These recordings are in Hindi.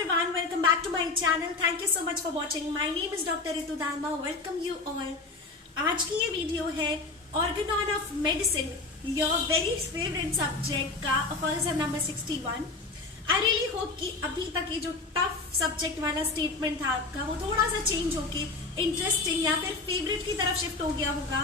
everyone, welcome back to my channel. Thank you so much for watching. My name is Dr. Ritu Dayma. Welcome you all. आज की ये वीडियो है Organon of Medicine, your very favorite subject का Aphorism number 61. I really hope कि अभी तक ये जो टफ सब्जेक्ट वाला स्टेटमेंट था आपका वो थोड़ा सा चेंज होके इंटरेस्टिंग या फिर फेवरेट की तरफ शिफ्ट हो गया होगा.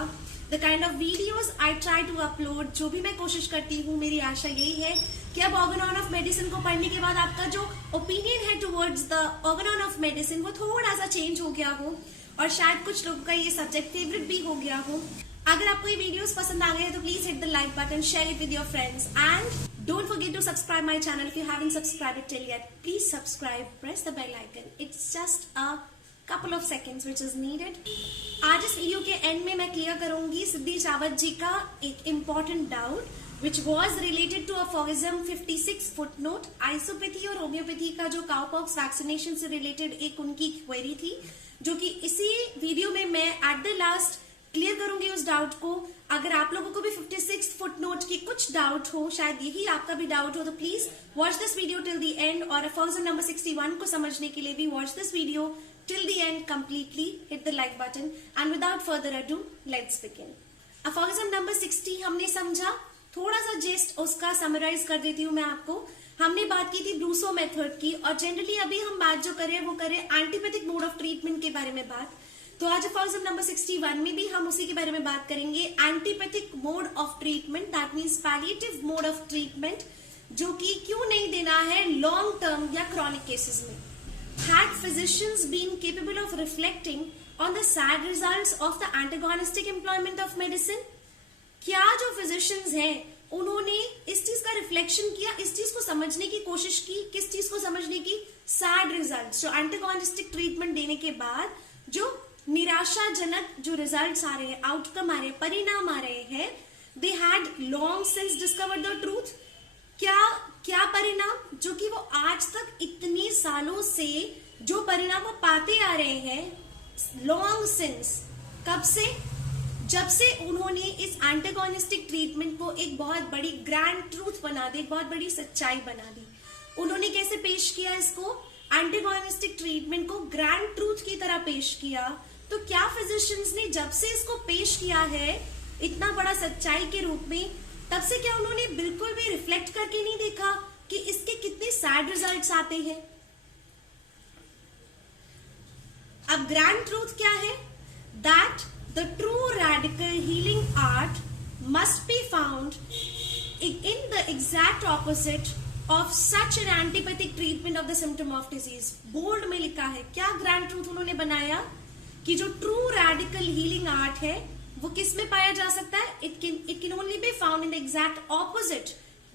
The kind of videos I try to upload, जो भी मैं कोशिश करती हूँ, मेरी आशा यही है कि अब Organon of Medicine को पढ़ने के बाद आपका जो ओपिनियन है towards the Organon of Medicine वो थोड़ा सा चेंज हो गया हो और शायद कुछ लोगों का ये सब्जेक्ट फेवरेट भी हो गया हो. अगर आपको ये वीडियोस पसंद आ गए तो please hit the like button, share it with your friends and don't forget to subscribe my channel if you haven't subscribed it till yet. Please subscribe, press the bell icon. It's just a couple of seconds which is needed. आज इस वीडियो के एंड में मैं क्लियर करूंगी सिद्धि चावत जी का एक important doubt which was related to aphorism 56 footnote. आइसोपैथी और होम्योपैथी का जो काउपॉक्स वैक्सीनेशन से रिलेटेड एक उनकी क्वेरी थी जो कि इसी वीडियो में मैं एट द लास्ट क्लियर करूंगी उस डाउट को. अगर आप लोगों को भी 56 फुटनोट की कुछ डाउट हो, शायद यही आपका भी डाउट हो, तो please watch this video till the end. और aphorism नंबर 61 को समझने के लिए भी watch this video till the end completely. Hit the like button and without further ado let's begin. Aphorism number 60 हमने समझा. थोड़ा सा जस्ट उसका समराइज कर देती हूँ मैं आपको. हमने बात की थी ब्रूसो मेथड की और जनरली अभी हम बात जो करें वो करें एंटीपैथिक मोड ऑफ ट्रीटमेंट के बारे में बात. तो आज aphorism नंबर 61 में भी हम उसी के बारे में बात करेंगे. Antipathic mode of treatment, that means palliative mode of treatment, जो कि क्यों नहीं देना है लॉन्ग टर्म या क्रॉनिक केसेस में. Had physicians been capable of reflecting on the sad results of the antagonistic employment of medicine? क्या जो physicians हैं उन्होंने इस चीज का रिफ्लेक्शन किया, इस चीज को समझने की कोशिश की. किस चीज को समझने की? sad results. जो antagonistic ट्रीटमेंट देने के बाद जो निराशाजनक जो रिजल्ट्स आ रहे हैं, आउटकम आ रहे हैं, परिणाम आ रहे हैं, they had long since discovered the truth. क्या परिणाम? जो कि वो आज तक इतने सालों से जो परिणाम वो पाते आ रहे हैं, लॉन्ग सिंस. कब से? जब से उन्होंने इस एंटागोनिस्टिक ट्रीटमेंट को एक बहुत बड़ी ग्रैंड ट्रूथ बना दी, बहुत बड़ी सच्चाई बना दी. उन्होंने कैसे पेश किया इसको? एंटागोनिस्टिक ट्रीटमेंट को ग्रैंड ट्रूथ की तरह पेश किया. तो क्या फिजिशियंस ने जब से इसको पेश किया है इतना बड़ा सच्चाई के रूप में, तब से क्या उन्होंने बिल्कुल भी रिफ्लेक्ट करके नहीं देखा कि इसके कितने सैड रिजल्ट्स आते हैं? अब ग्रैंड ट्रूथ क्या है? That the true radical healing art must be found in the exact opposite of such an antipathic treatment of the symptom of disease. Bold में लिखा है. क्या ग्रैंड ट्रूथ उन्होंने बनाया? कि जो ट्रू रेडिकल हीलिंग आर्ट है वो किस में पाया जा सकता है? It can only be found in the exact opposite,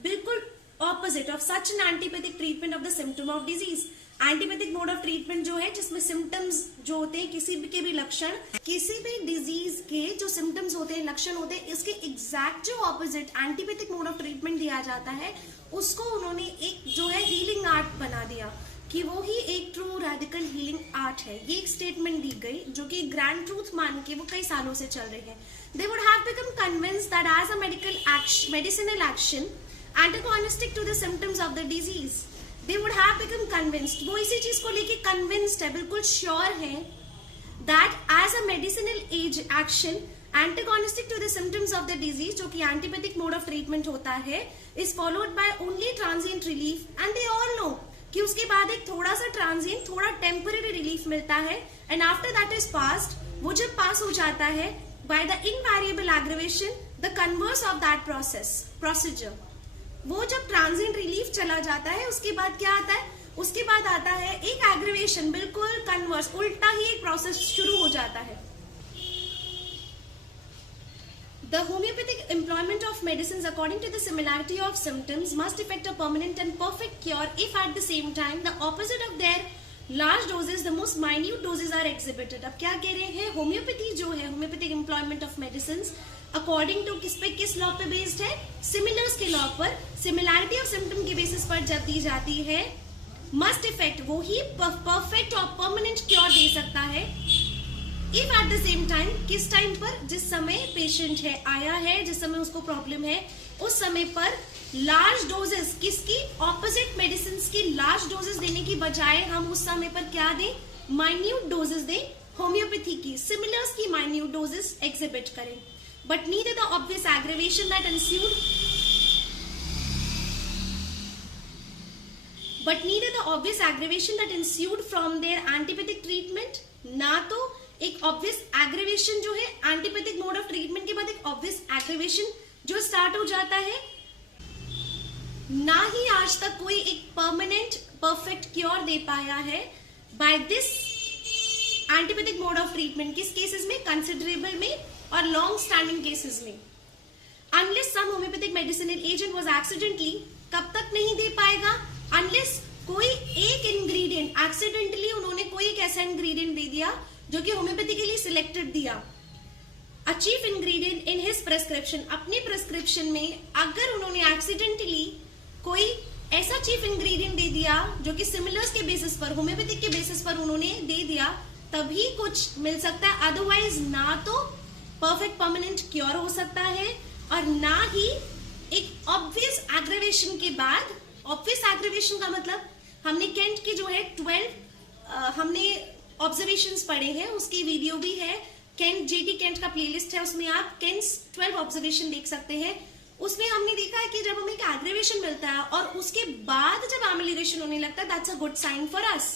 बिल्कुल opposite of such an antipathic treatment of the symptom of disease. Antipathic mode of treatment जो है जिसमें सिम्टम्स जो होते हैं, किसी भी के भी लक्षण, किसी भी डिजीज के जो सिम्टम्स होते हैं, लक्षण होते हैं, इसके एग्जैक्ट जो opposite antipathic mode of treatment दिया जाता है उसको उन्होंने एक जो है हीलिंग आर्ट बना दिया कि वो ही एक ट्रू रेडिकल हीलिंग आर्ट है. ये एक स्टेटमेंट दी गई जो कि ग्रैंड ट्रूथ मान के वो कई सालों से चल रही है. They would have become convinced that as a medicinal action antagonistic to the symptoms of the disease, they would have become convinced. वो इसी चीज को लेके convinced है, बिल्कुल sure है that as a medicinal action antagonistic to the symptoms of the disease, जो कि antipathic mode of treatment होता है, is followed by only transient relief, and they all know कि उसके बाद एक थोड़ा सा ट्रांजिएंट, थोड़ा टेम्पररी रिलीफ मिलता है. And after that is passed, वो जब पास हो जाता है by the invariable aggravation, the converse of that procedure, वो जब ट्रांजिएंट रिलीफ चला जाता है उसके बाद क्या आता है? उसके बाद आता है एक एग्रीवेशन, बिल्कुल कन्वर्स, उल्टा ही एक प्रोसेस शुरू हो जाता है. The homeopathic employment of medicines according to the similarity of symptoms must effect a permanent and perfect cure if at the same time the opposite of their large doses, the most minute doses are exhibited. अब क्या कह रहे हैं? होम्योपैथी जो है, homeopathic employment of medicine according to किस लॉ पे बेस्ड है? सिमिलर्स के लॉ पर. सिमिलैरिटी ऑफ सिम्टम के बेसिस पर जब दी जाती है, मस्ट इफेक्ट, वो ही परफेक्ट और परमानेंट क्योर दे सकता है. If at the same time, किस टाइम पर? जिस समय पेशेंट है, आया है, जिस समय उसको प्रॉब्लम है, उस समय पर लार्ज डोजेस किसकी, ऑपोजिट मेडिसिन की लार्ज डोजेस देने की बजाय हम उस समय पर क्या दें, माइन्यूट डोजेस दें, होम्योपैथी की सिमिलर्स की माइन्यूट डोजेस एग्जिबिट करें. But neither the obvious aggravation that ensued But neither the obvious aggravation that ensued from their antipathic treatment, ना तो एक obvious aggravation जो है antipathic mode of treatment के बाद एक obvious aggravation जो start हो जाता है, ना ही आज तक कोई एक permanent perfect cure दे पाया है by this antipathic mode of treatment. किस cases में, considerable में और long standing cases में. Unless some homeopathic medicinal agent was accidentally, कब तक नहीं दे पाएगा, अनलेस कोई एक इंग्रेडिएंट एक्सीडेंटली उन्होंने कोई एक ऐसा इंग्रेडिएंट दे दिया जो कि होम्योपैथी के लिए सिलेक्टेड दिया, achieve ingredient in his prescription, अपने प्रेस्क्रिप्शन में अगर उन्होंने एक्सीडेंटली कोई ऐसा चीफ इंग्रेडिएंट दे दिया जो कि सिमिलर्स के बेसिस पर, होम्योपैथिक के बेसिस पर उन्होंने दे दिया, तभी कुछ मिल सकता है. अदरवाइज ना तो परफेक्ट परमानेंट क्योर हो सकता है और ना ही एक ऑब्वियस एग्रेवेशन के बाद. ऑब्वियस एग्रेवेशन का मतलब हमने केंट की जो है 12 हमने ऑब्जर्वेशंस पढ़े हैं, उसकी वीडियो भी है, केंट जेटी केंट का प्लेलिस्ट है, उसमें आप केंट्स 12 ऑब्जर्वेशन देख सकते हैं. उसमें हमने देखा है कि जब हमें एक एग्रेवेशन मिलता है और उसके बाद जब एमिलियरेशन होने लगता है, that's a good sign for us.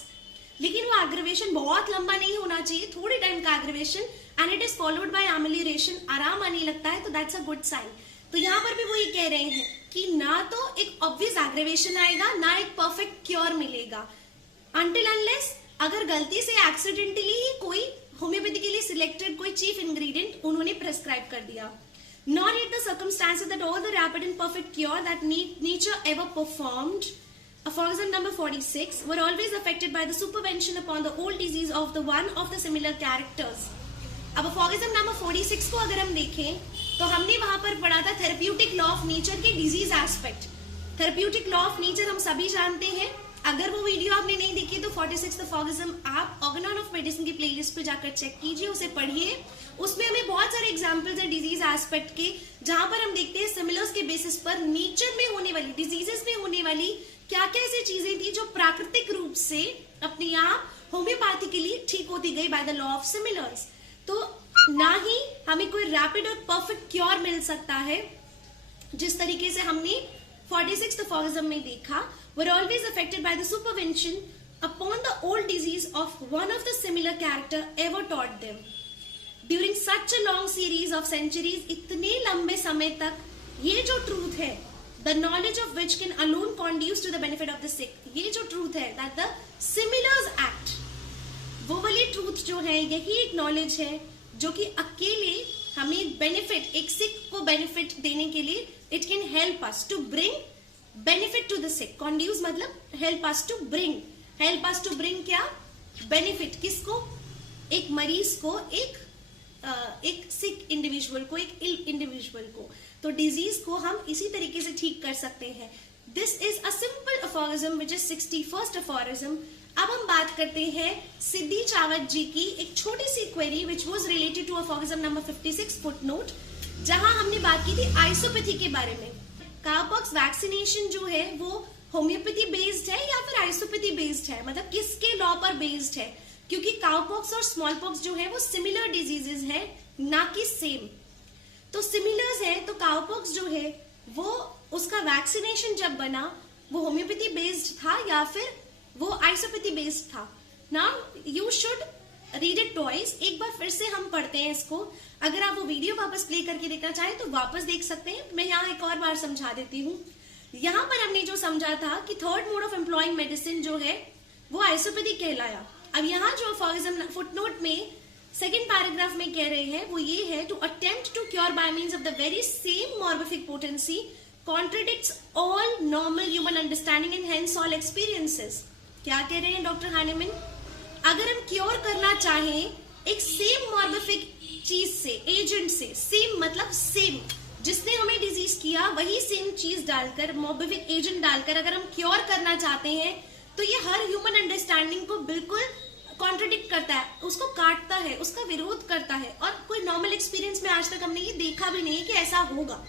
लेकिन वो एग्रेवेशन बहुत लंबा नहीं होना चाहिए, थोड़े टाइम का aggravation and it is followed by amelioration, आराम आने लगता है, तो दैट्स अ गुड साइन. तो यहाँ पर भी वो ये कह रहे हैं कि ना तो एक ऑब्वियस एग्रेवेशन आएगा, ना एक परफेक्ट क्योर मिलेगा, अनटिल अनलेस अगर गलती से एक्सीडेंटली ही कोई होम्योपैथी के लिए सिलेक्टेड कोई चीफ इंग्रेडिएंट उन्होंने प्रेस्क्राइब कर दिया. Not at the circumstances that all the rapid and perfect cure that nature ever performed, aphorism number 46, were always affected by the supervention upon the old disease of the one of the similar characters. अब aphorism number 46 को अगर हम देखें तो हमने वहां पर पढ़ा था थेरेप्यूटिक लॉ ऑफ नेचर के disease aspect. Therapeutic law of nature हम सभी जानते हैं. अगर वो वीडियो आपने नहीं देखी तो 46 aphorism आप ऑर्गेनॉन ऑफ मेडिसिन की प्लेलिस्ट पे जाकर चेक कीजिए, उसे पढ़िए. उसमें हमें बहुत सारे एग्जांपल्स है डिजीज एस्पेक्ट के, जहां पर हम देखते हैं सिमिलर्स के बेसिस पर नेचर में होने वाली, डिजीजेस में होने वाली क्या क्या ऐसी चीजें थी जो प्राकृतिक रूप से अपने आप होम्योपैथी के लिए ठीक होती गई by the law of similars. तो ना ही हमें कोई रैपिड और परफेक्ट क्योर मिल सकता है, जिस तरीके से हमने 46th aphorism में देखा, were always affected by the supervention upon the old disease of one of the similar character ever taught them. During such a long series of centuries, इतने लंबे समय तक ये जो ट्रूथ है, the knowledge of which can alone conduce to the benefit of the sick, ये जो ट्रूथ है that the similars act, वो वाली ट्रूथ जो है, यही एक नॉलेज है जो कि अकेले हमें बेनिफिट, एक सिक को बेनिफिट देने के लिए it can help us to bring benefit to the sick. Conduce मतलब help us to bring, help us to bring क्या, बेनिफिट. किसको, एक मरीज को, एक सिक इंडिविजुअल को, एक इल इंडिविजुअल को. तो डिजीज को हम इसी तरीके से ठीक कर सकते हैं. This is a simple aphorism which is 61st aphorism. अब हम बात करते हैं सिद्धि चावत जी की एक छोटी सी query which was related to aphorism number 56 footnote, जहां हमने बात की थी आइसोपैथी के बारे में. काउपॉक्स वैक्सीनेशन जो है वो होम्योपैथी बेस्ड है या फिर आइसोपैथी बेस्ड है, मतलब किसके लॉ पर बेस्ड है, क्योंकि काउपॉक्स और स्मॉल पॉक्स जो है वो सिमिलर डिजीजेज है, ना कि सेम. तो सिमिलर्स है, तो काउपॉक्स जो है वो उसका वैक्सीनेशन जब बना वो होम्योपैथी बेस्ड था या फिर वो आइसोपैथी बेस्ड था. Now you should read it twice. एक बार फिर से हम पढ़ते हैं इसको. अगर आप वो वीडियो वापस प्ले करके देखना चाहें तो वापस देख सकते हैं. मैं यहाँ एक और बार समझा देती हूँ. यहाँ पर हमने जो समझा था कि third mode of employing medicine जो है वो आइसोपैथी कहलाया. अब यहाँ जो aphorism फुटनोट में सेकेंड पैराग्राफ में कह रहे हैं वो ये है, to attempt to cure by means of the very same morbific potency contradicts all normal human understanding and hence all experiences. क्या कह रहे हैं डॉक्टर हानेमन, अगर हम क्योर करना चाहें एक सेम मॉर्बिफिक चीज से, एजेंट से, सेम मतलब सेम, जिसने हमें डिजीज किया वही सेम चीज डालकर, मॉर्बिफिक एजेंट डालकर अगर हम क्योर करना चाहते हैं तो ये हर ह्यूमन अंडरस्टैंडिंग को बिल्कुल कॉन्ट्रडिक्ट करता है, उसको काटता है, उसका विरोध करता है. और कोई नॉर्मल एक्सपीरियंस में आज तक हमने ये देखा भी नहीं कि ऐसा होगा.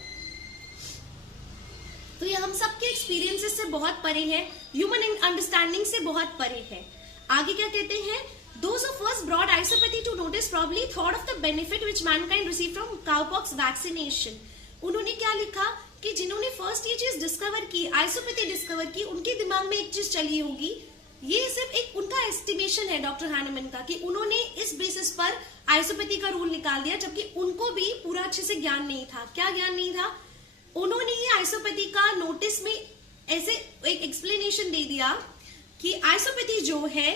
तो ये हम सबके एक्सपीरियंसेस से बहुत परे है, ह्यूमन अंडरस्टैंडिंग से बहुत परे है। आगे क्या कहते हैं, Those who first brought isopathy to notice probably thought of the benefit which mankind received from cowpox vaccination. उन्होंने क्या लिखा कि जिन्होंने फर्स्ट ये चीज डिस्कवर की, आइसोपैथी डिस्कवर की, उनके दिमाग में एक चीज चली होगी, ये सिर्फ एक उनका एस्टिमेशन है डॉक्टर हैनेमन का, कि उन्होंने इस बेसिस पर आइसोपैथी का रूल निकाल दिया, जबकि उनको भी पूरा अच्छे से ज्ञान नहीं था। क्या ज्ञान नहीं था? उन्होंने ये आइसोपैथी का नोटिस में ऐसे एक एक्सप्लेनेशन दे दिया कि आइसोपैथी जो है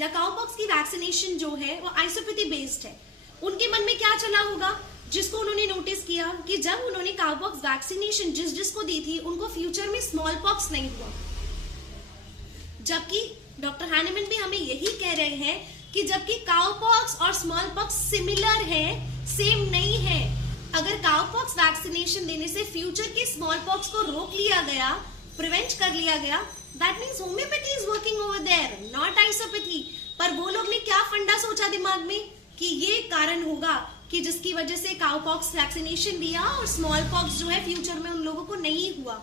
या काउपॉक्स की वैक्सीनेशन जो है वो आइसोपैथी बेस्ड है। उनके मन में क्या चला होगा, जिसको उन्होंने नोटिस किया कि जब उन्होंने काउपॉक्स वैक्सीनेशन जिसको दी थी, उनको फ्यूचर में स्मॉल पॉक्स नहीं हुआ। जबकि डॉक्टर हैनेमन भी हमें यही कह रहे हैं कि जबकि काउपॉक्स और स्मॉल पॉक्स सिमिलर है, सेम नहीं है। अगर काउपॉक्स वैक्सीनेशन देने से फ्यूचर के स्मॉल पॉक्स को रोक लिया गया, प्रिवेंट कर लिया गया, that means homoeopathy is working over there, not isopathy. पर वो लोग ने क्या फंडा सोचा दिमाग में कि ये कारण होगा कि जिसकी वजह से काउपॉक्स वैक्सीनेशन दिया और स्मॉल पॉक्स जो है फ्यूचर में उन लोगों को नहीं हुआ,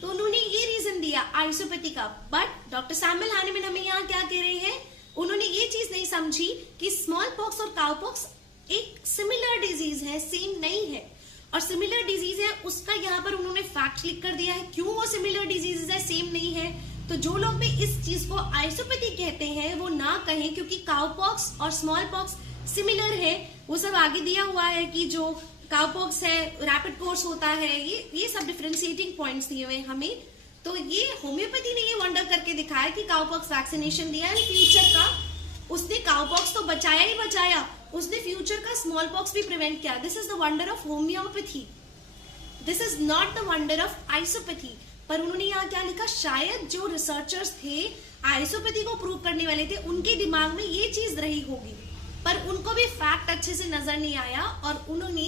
तो उन्होंने ये रीजन दिया आइसोपैथी का। बट डॉक्टर सैमुअल हैनेमन हमें यहाँ क्या कह रहे हैं, उन्होंने ये चीज नहीं समझी कि स्मॉल पॉक्स और काउपॉक्स एक सिमिलर डिजीज है, सेम नहीं है। और सिमिलर डिजीज है उसका यहाँ पर उन्होंने फैक्ट लिख कर दिया है, क्यों वो सिमिलर डिजीज है, सेम नहीं है। तो जो लोग भी इस चीज को आइसोपैथी कहते हैं वो ना कहें, क्योंकि काउपॉक्स और स्मॉल पॉक्स सिमिलर है। वो सब आगे दिया हुआ है कि जो काउपॉक्स है रैपिड कोर्स होता है, ये सब डिफरेंशिएटिंग पॉइंट्स दिए हुए हमें। तो ये होम्योपैथी ने ये वंडर करके दिखाया कि काउपॉक्स वैक्सीनेशन दिया है फ्यूचर का, उसने काउपॉक्स तो बचाया ही बचाया, उसने फ्यूचर का स्मॉल पॉक्स भी प्रिवेंट किया। This is the wonder of homoeopathy, this is not the wonder of isopathy. पर उन्होंने यहाँ क्या लिखा, शायद जो रिसर्चर्स थे आइसोपैथी को प्रूव करने वाले थे, उनके दिमाग में ये चीज रही होगी, पर उनको भी फैक्ट अच्छे से नजर नहीं आया और उन्होंने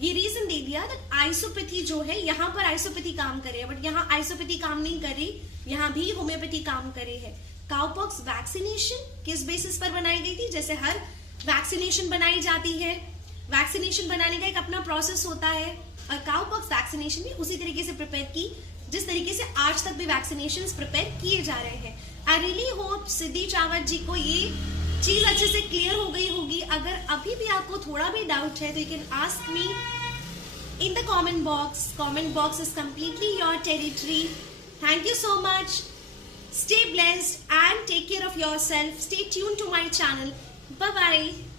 ये रीजन दे दिया दैट आइसोपैथी जो है, यहाँ पर आइसोपैथी काम कर रही है, बट यहाँ आइसोपैथी काम नहीं कर रही, यहाँ भी होम्योपैथी काम कर रही है। काउपॉक्स वैक्सीनेशन किस बेसिस पर बनाई गई थी, जैसे हर वैक्सीनेशन बनाई जाती है, वैक्सीनेशन बनाने का एक अपना प्रोसेस होता है, और काउपॉक्स वैक्सीनेशन भी उसी तरीके से प्रिपेयर की जिस तरीके से आज तक भी वैक्सीनेशंस प्रिपेयर किए जा रहे हैं। आई रियली होप सिद्धि चावत जी को ये चीज अच्छे से क्लियर हो गई होगी। अगर अभी भी आपको थोड़ा भी डाउट है तो you can ask me in the comment box. Comment box is completely your territory. Thank you so much. Stay blessed and take care of yourself. Stay tuned to my channel. Bye bye.